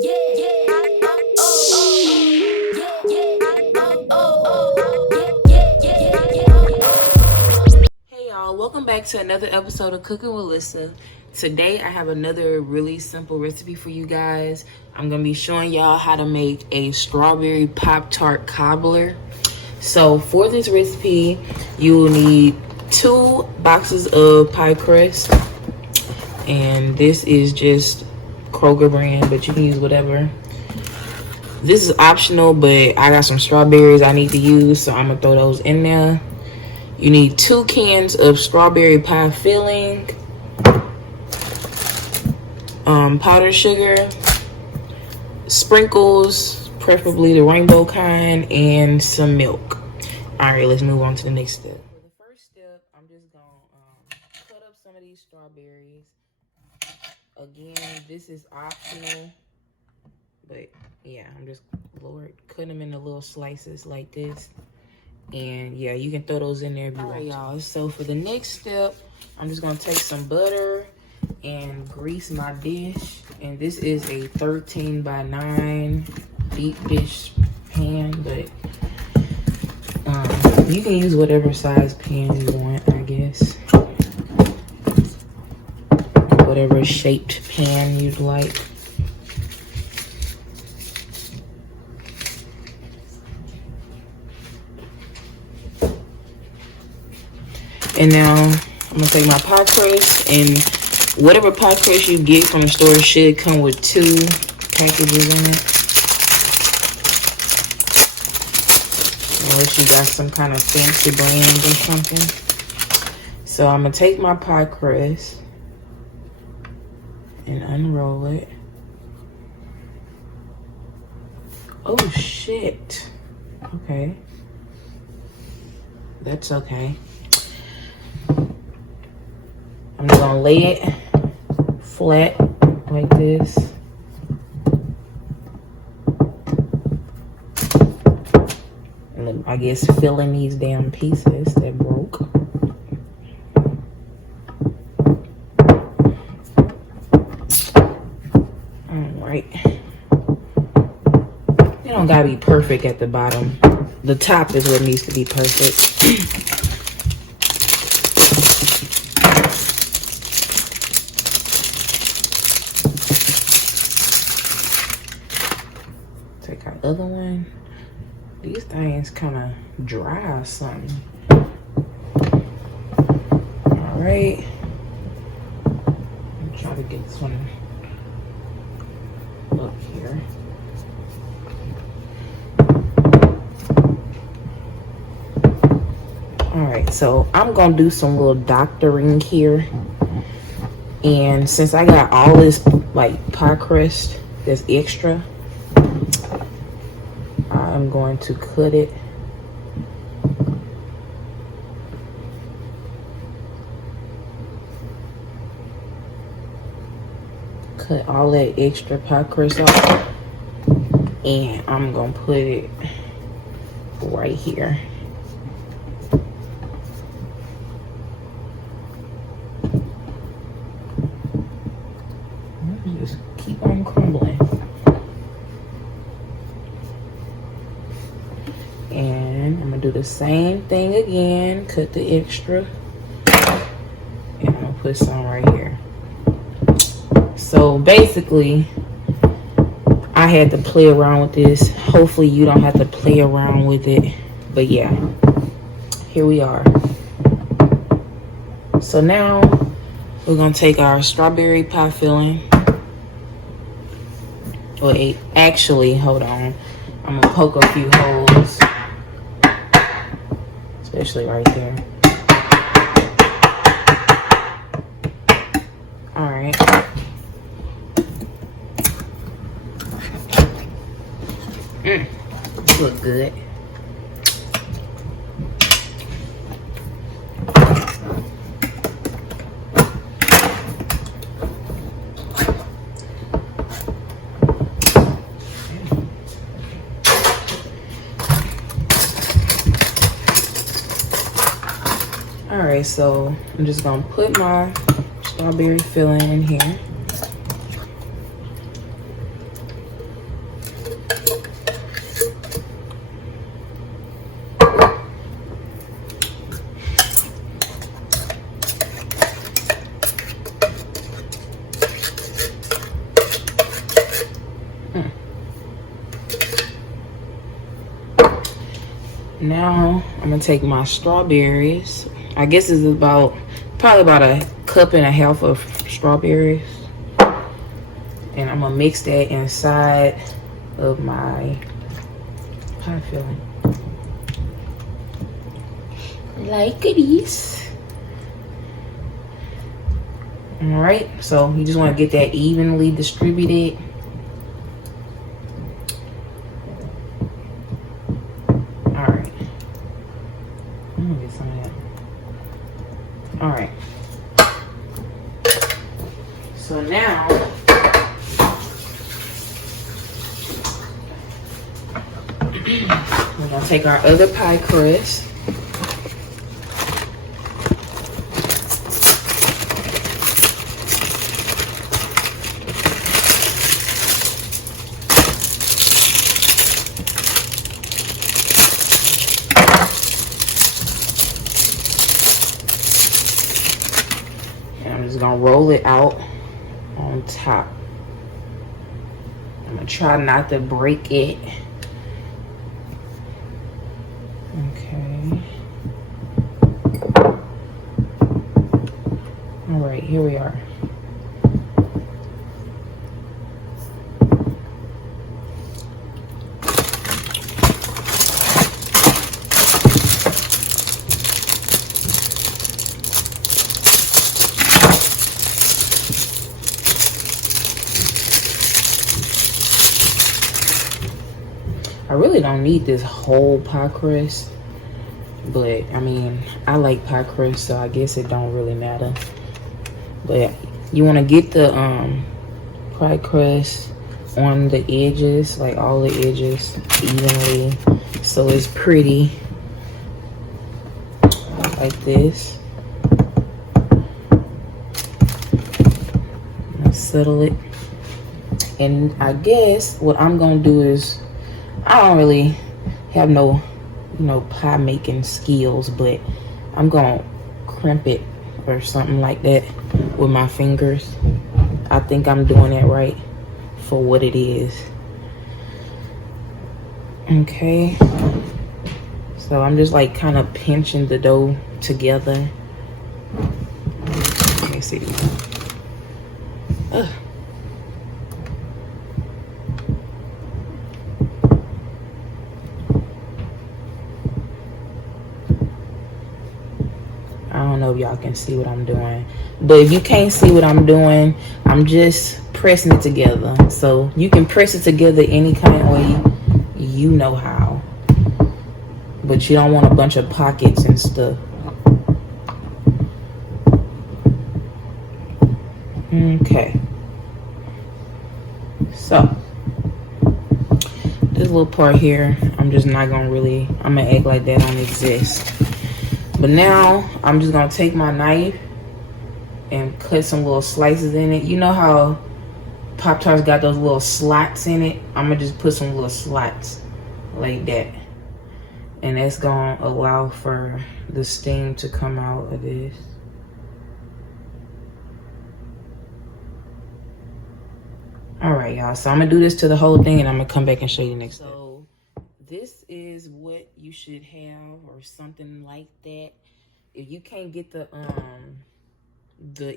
Hey y'all, welcome back to another episode of Cooking with Lyssa. Today I have another really simple recipe for you guys. I'm gonna be showing y'all how to make a strawberry Poptart Cobbler. So for this recipe, you will need 2 boxes of pie crust, and this is just Kroger brand, but you can use whatever. This is optional, but I got some strawberries I need to use, so I'm gonna throw those in there. You need 2 cans of strawberry pie filling, powdered sugar, sprinkles, preferably the rainbow kind, and some milk. All right, let's move on to the next step. For the first step, I'm just gonna cut up some of these strawberries. Again, this is optional, but yeah, I'm just cutting them into little slices like this. And yeah, you can throw those in there if you want. Y'all, so for the next step, I'm just gonna take some butter and grease my dish. And this is a 13 by 9 deep dish pan, but you can use whatever size pan you want, I guess. Whatever shaped pan you'd like. And now I'm gonna take my pie crust, and whatever pie crust you get from the store should come with 2 packages in it. Unless you got some kind of fancy brand or something. So I'm gonna take my pie crust and unroll it. Oh shit. Okay. That's okay. I'm just gonna lay it flat like this. And I guess fill in these damn pieces that broke. Alright. It don't gotta be perfect at the bottom. The top is what needs to be perfect. Take our other one. These things kind of dry or something. All right. I'm trying to get this one up here. All right, so I'm gonna do some little doctoring here. And since I got all this like pie crust that's extra, I'm going to cut it. Cut all that extra pie crust off. And I'm going to put it right here. Just keep on crumbling. And I'm gonna do the same thing again. Cut the extra. And I'm gonna put some right here. So basically, I had to play around with this. Hopefully you don't have to play around with it. But yeah, here we are. So now we're gonna take our strawberry pie filling. Wait, actually, hold on. I'm gonna poke a few holes. Especially right there. All right. Look good. Alright, so I'm just gonna put my strawberry filling in here. Now I'm gonna take my strawberries. I guess it's probably about a cup and a half of strawberries, and I'm gonna mix that inside of my pie filling like this. All right, so you just want to get that evenly distributed. All right, I'm gonna get some of that. All right, so now we're gonna take our other pie crust. Gonna roll it out on top. I'm gonna try not to break it. Okay. All right, here we are. I really don't need this whole pie crust, but I mean, I like pie crust, so I guess it don't really matter. But you want to get the pie crust on the edges, like all the edges evenly, so it's pretty, like this. Settle it, and I guess what I'm gonna do is, I don't really have no, pie making skills, but I'm gonna crimp it or something like that with my fingers. I think I'm doing it right for what it is. Okay, so I'm just like kind of pinching the dough together. Let me see. Ugh. I don't know if y'all can see what I'm doing, but if you can't see what I'm doing, I'm just pressing it together. So you can press it together any kind of way you know how, but you don't want a bunch of pockets and stuff. Okay, so this little part here, I'm just not gonna I'm gonna act like that don't exist. But now I'm just gonna take my knife and cut some little slices in it. You know how Pop-Tarts got those little slots in it? I'm gonna just put some little slots like that. And that's gonna allow for the steam to come out of this. All right, y'all, so I'm gonna do this to the whole thing, and I'm gonna come back and show you next. So this is what you should have, or something like that. If you can't get the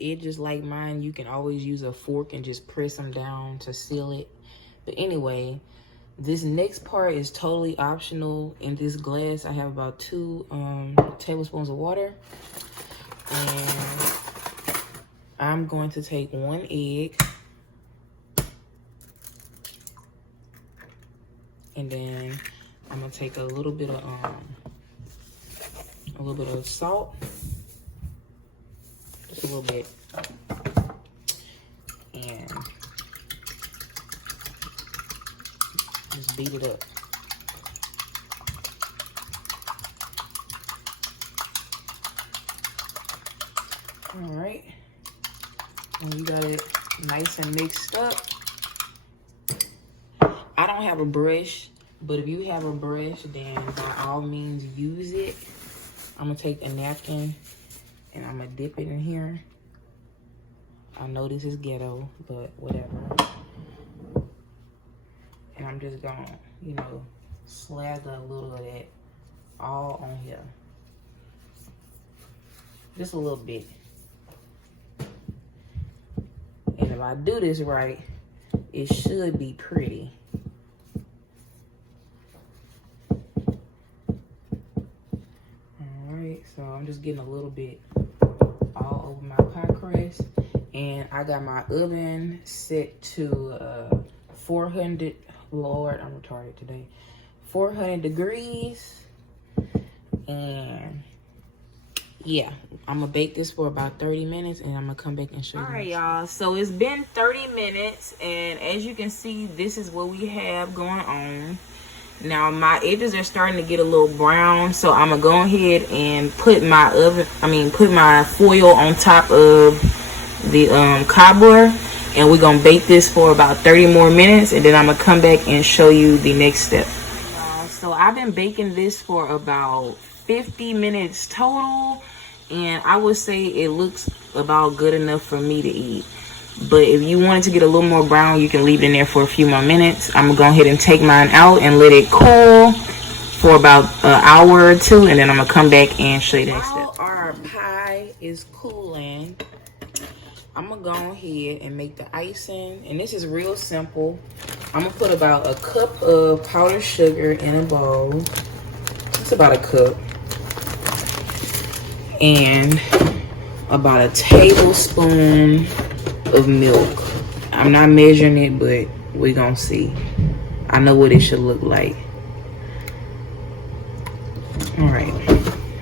edges like mine, you can always use a fork and just press them down to seal it. But anyway, this next part is totally optional. In this glass, I have about 2 tablespoons of water, and I'm going to take 1 egg. And then I'm gonna take a little bit of salt, just a little bit, and just beat it up. All right, and you got it nice and mixed up. I don't have a brush, but if you have a brush, then by all means use it. I'm gonna take a napkin and I'm gonna dip it in here. I know this is ghetto, but whatever. And I'm just gonna, slather a little of that all on here. Just a little bit. And if I do this right, it should be pretty. Alright, so I'm just getting a little bit all over my pie crust. And I got my oven set to 400, Lord, I'm retarded today. 400 degrees. And yeah, I'm gonna bake this for about 30 minutes and I'm gonna come back and show you. All right, y'all, so it's been 30 minutes and as you can see, this is what we have going on. Now my edges are starting to get a little brown, so I'm gonna go ahead and put my put my foil on top of the cobbler, and we're gonna bake this for about 30 more minutes, and then I'm gonna come back and show you the next step. So I've been baking this for about 50 minutes total, and I would say it looks about good enough for me to eat. But if you want it to get a little more brown, you can leave it in there for a few more minutes. I'm gonna go ahead and take mine out and let it cool for about an hour or two, and then I'm gonna come back and show you the next step. While our pie is cooling, I'm gonna go ahead and make the icing, and this is real simple. I'm gonna put about a cup of powdered sugar in a bowl. It's about a cup. And about a tablespoon of milk. I'm not measuring it, but we're gonna see. I know what it should look like. All right,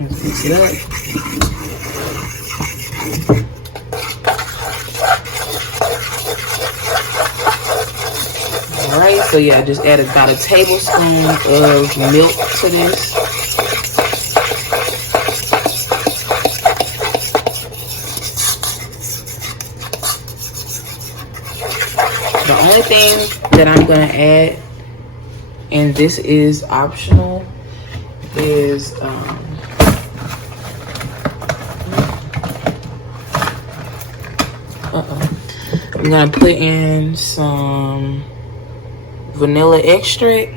let's mix it up. All right, so yeah, I just added about a tablespoon of milk to this. The only thing that I'm gonna add, and this is optional, is I'm gonna put in some vanilla extract,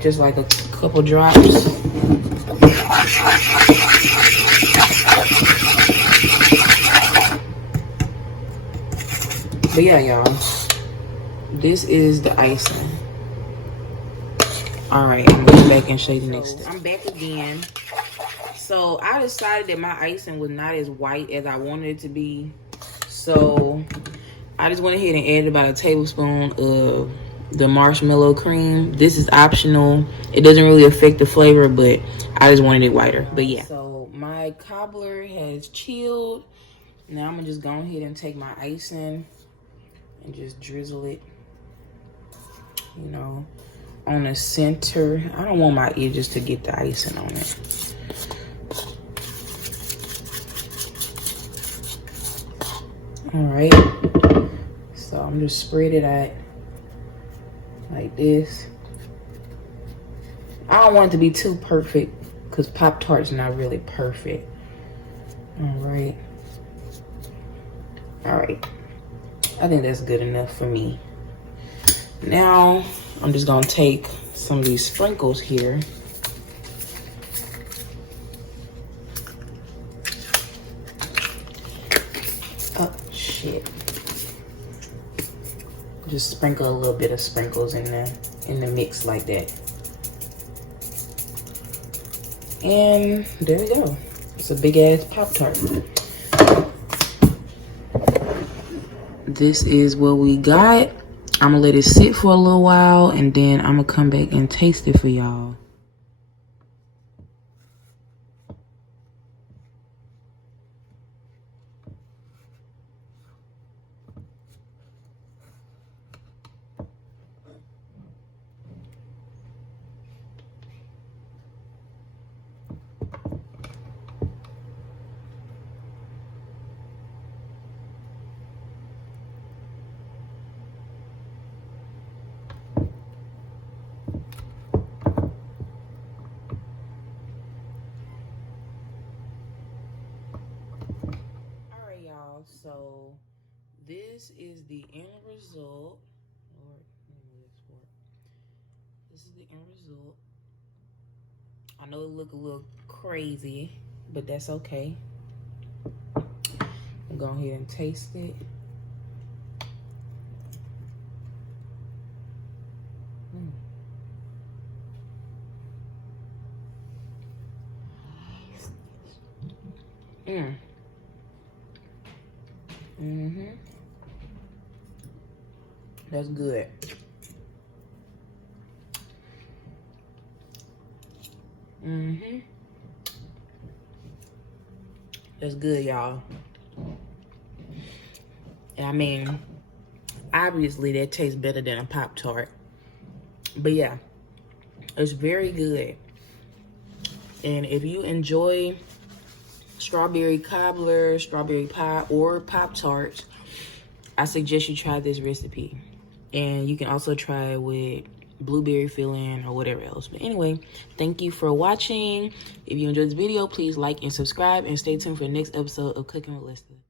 just like a couple drops. But yeah, y'all, this is the icing. All right, I'm going back and show you the next step. I'm back again. So I decided that my icing was not as white as I wanted it to be. So I just went ahead and added about a tablespoon of the marshmallow cream. This is optional. It doesn't really affect the flavor, but I just wanted it whiter. But yeah. So my cobbler has chilled. Now I'm gonna just go ahead and take my icing and just drizzle it, you know, on the center. I don't want my edges to get the icing on it. All right, so I'm just spread it out like this. I don't want it to be too perfect because Pop-Tart's not really perfect. All right. I think that's good enough for me. Now, I'm just gonna take some of these sprinkles here. Oh, shit. Just sprinkle a little bit of sprinkles in the mix like that. And there we go. It's a big ass Pop-Tart. This is what we got. I'm gonna let it sit for a little while and then I'm gonna come back and taste it for y'all. So this is the end result. Lord, this is the end result. I know it look a little crazy, but that's okay. I'm going to go ahead and taste it. That's good. That's good, y'all. And I mean, obviously that tastes better than a Pop-Tart. But yeah, it's very good. And if you enjoy strawberry cobbler, strawberry pie, or Pop-Tarts, I suggest you try this recipe. And you can also try it with blueberry filling or whatever else. But anyway, thank you for watching. If you enjoyed this video, please like and subscribe, and stay tuned for the next episode of Cooking with Lyssa.